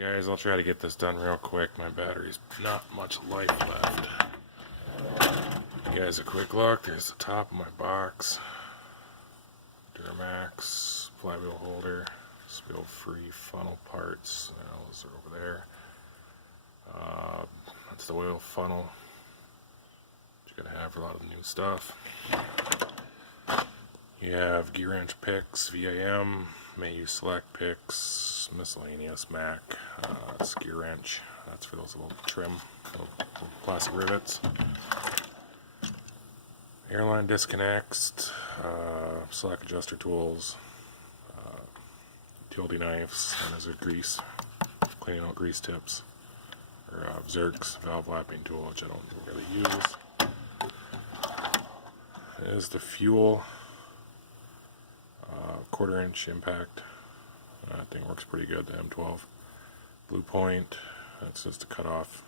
Guys, I'll try to get this done real quick. My battery's not much life left. Give you guys a quick look. There's the top of my box. Duramax flywheel holder, spill-free funnel parts. Those are over there. That's the oil funnel. You're gonna have a lot of the new stuff. You have gear wrench picks, VIM, Mayu select picks, miscellaneous Mac. That's gear wrench. That's for those little trim, little plastic rivets. Airline disconnects, slack adjuster tools, utility knives, and there's a grease, cleaning out grease tips, or Zerk's valve lapping tool, which I don't really use. There's the fuel, 1/4-inch impact. That thing works pretty good, the M12. Blue Point, that's just a cutoff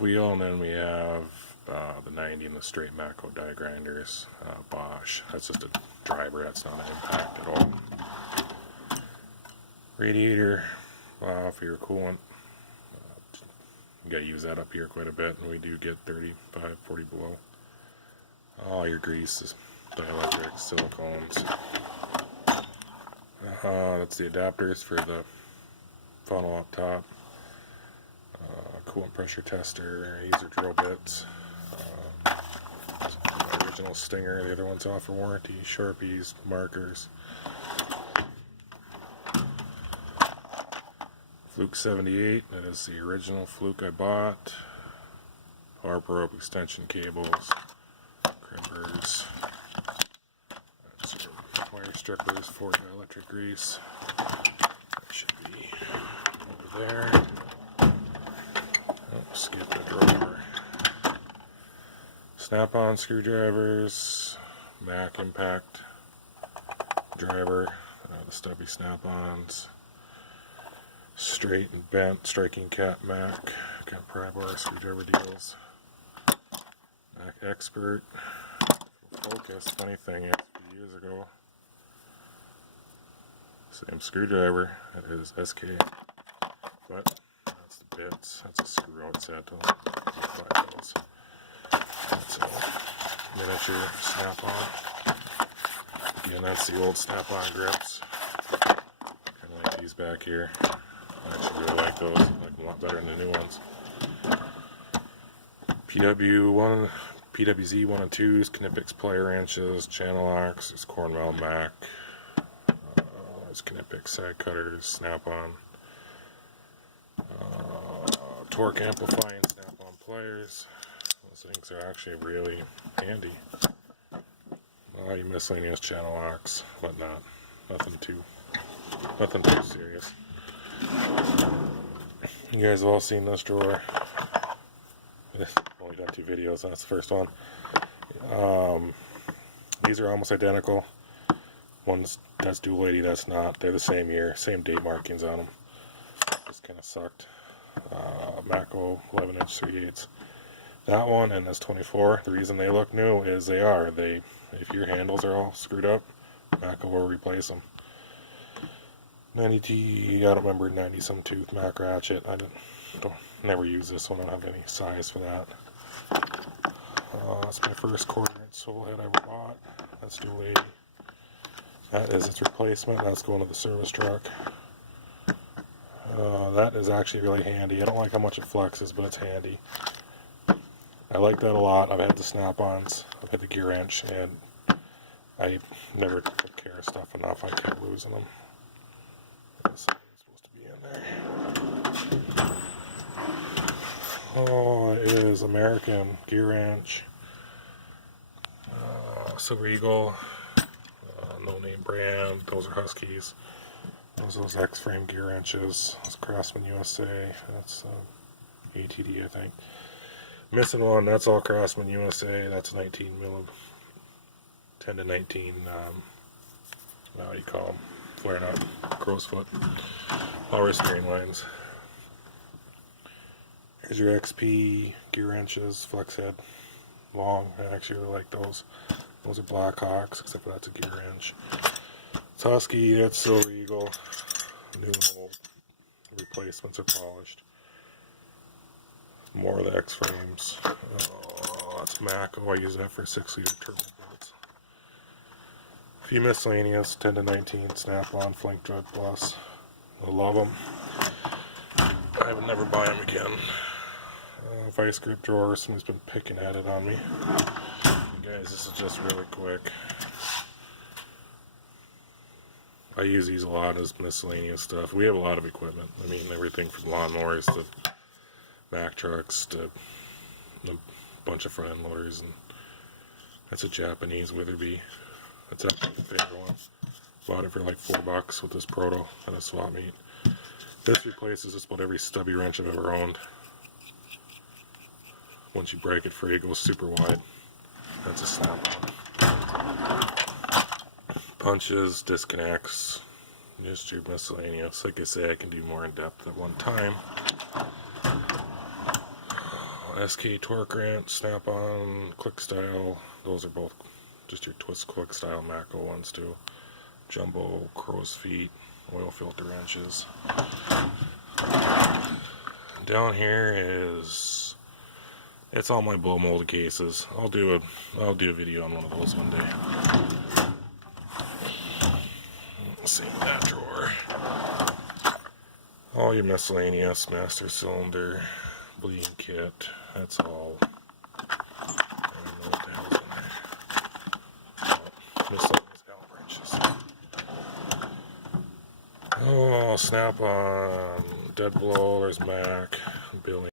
wheel, and then we have the 90 and the straight Matco die grinders, Bosch. That's just a driver, that's not an impact at all. Radiator for your coolant. You gotta use that up here quite a bit, and we do get 35, 40 below. All your grease is dielectric, silicones. That's the adapters for the funnel up top. Coolant pressure tester, user drill bits. The original Stinger, the other one's off for warranty. Sharpies, markers. Fluke 78, that is the original Fluke I bought. Power probe extension cables, crimpers. That's your wire strippers for dielectric grease. That should be over there. Oh, skip the drawer. Snap-on screwdrivers, Mac impact driver, the stubby snap-ons. Straight and bent striking cat Mac, got pry bar screwdriver deals. Mac Expert, Focus. Funny thing is, a few years ago, same screwdriver. It is SK, but that's the bits. That's a screw out set. That's a miniature snap-on. Again, that's the old snap-on grips. Kind of like these back here. I actually really like those. I like them a lot better than the new ones. PWZ 1 and 2s, Knipex plier wrenches, channel locks, there's Cornwell Mac, there's Knipex side cutters, snap-on, torque amplifying snap-on pliers. Those things are actually really handy. Your miscellaneous channel locks, whatnot. Nothing too serious. You guys have all seen this drawer. I've only done 2 videos, that's the first one. These are almost identical. One's that's dual 80, that's not. They're the same year, same date markings on them. Just kind of sucked. Matco 11-inch 3/8. That one and this 24. The reason they look new is if your handles are all screwed up, Matco will replace them. 90T, I don't remember, 90 some tooth Mac ratchet. I never use this one. I don't have any size for that. That's my first 1/4-inch swivel head I ever bought. That's dual 80. That is its replacement. That's going to the service truck. That is actually really handy. I don't like how much it flexes, but it's handy. I like that a lot. I've had the snap-ons, I've had the gear wrench, and I never took care of stuff enough. I kept losing them. This is supposed to be in there. Oh, it is American gear wrench. Silver Eagle, no name brand. Those are Huskies. Those X-frame gear wrenches. That's Craftsman USA. That's ATD, I think. Missing one. That's all Craftsman USA. That's 19 mm, 10 to 19. What do you call them? Flare nut, crow's foot, power steering lines. Here's your XP gear wrenches, flex head, long. I actually really like those. Those are Blackhawks, except for that's a gear wrench. It's Husky, that's Silver Eagle. new and old. Replacements are polished. More of the X-frames. Oh, that's Mako. I use that for 6-liter turbo bolts. A few miscellaneous 10 to 19 Snap-on Flink Drug Plus. I love them. I would never buy them again. Vice grip drawer. Someone's been picking at it on me. Guys, this is just really quick. I use these a lot as miscellaneous stuff. We have a lot of equipment. I mean, everything from lawnmowers to Mack trucks to a bunch of front end loaders. And that's a Japanese Witherby. That's actually my favorite one. Bought it for like $4 with this Proto at a swap meet. This replaces just about every stubby wrench I've ever owned. Once you break it free, it goes super wide. That's a Snap-on. Punches, disconnects, just your miscellaneous. Like I say, I can do more in depth at one time. SK Torque Wrench, Snap-on, Quick Style. Those are both just your twist Quick Style Mako ones too. Jumbo, crow's feet, oil filter wrenches. Down here is, it's all my blow molded cases. I'll do a video on one of those one day. Let's see that drawer. All your miscellaneous, master cylinder, bleeding kit. That's all. I don't know what the hell's in there. Oh, miscellaneous Allen wrenches. Oh, Snap-on, Dead Blow. There's Mack, Billy.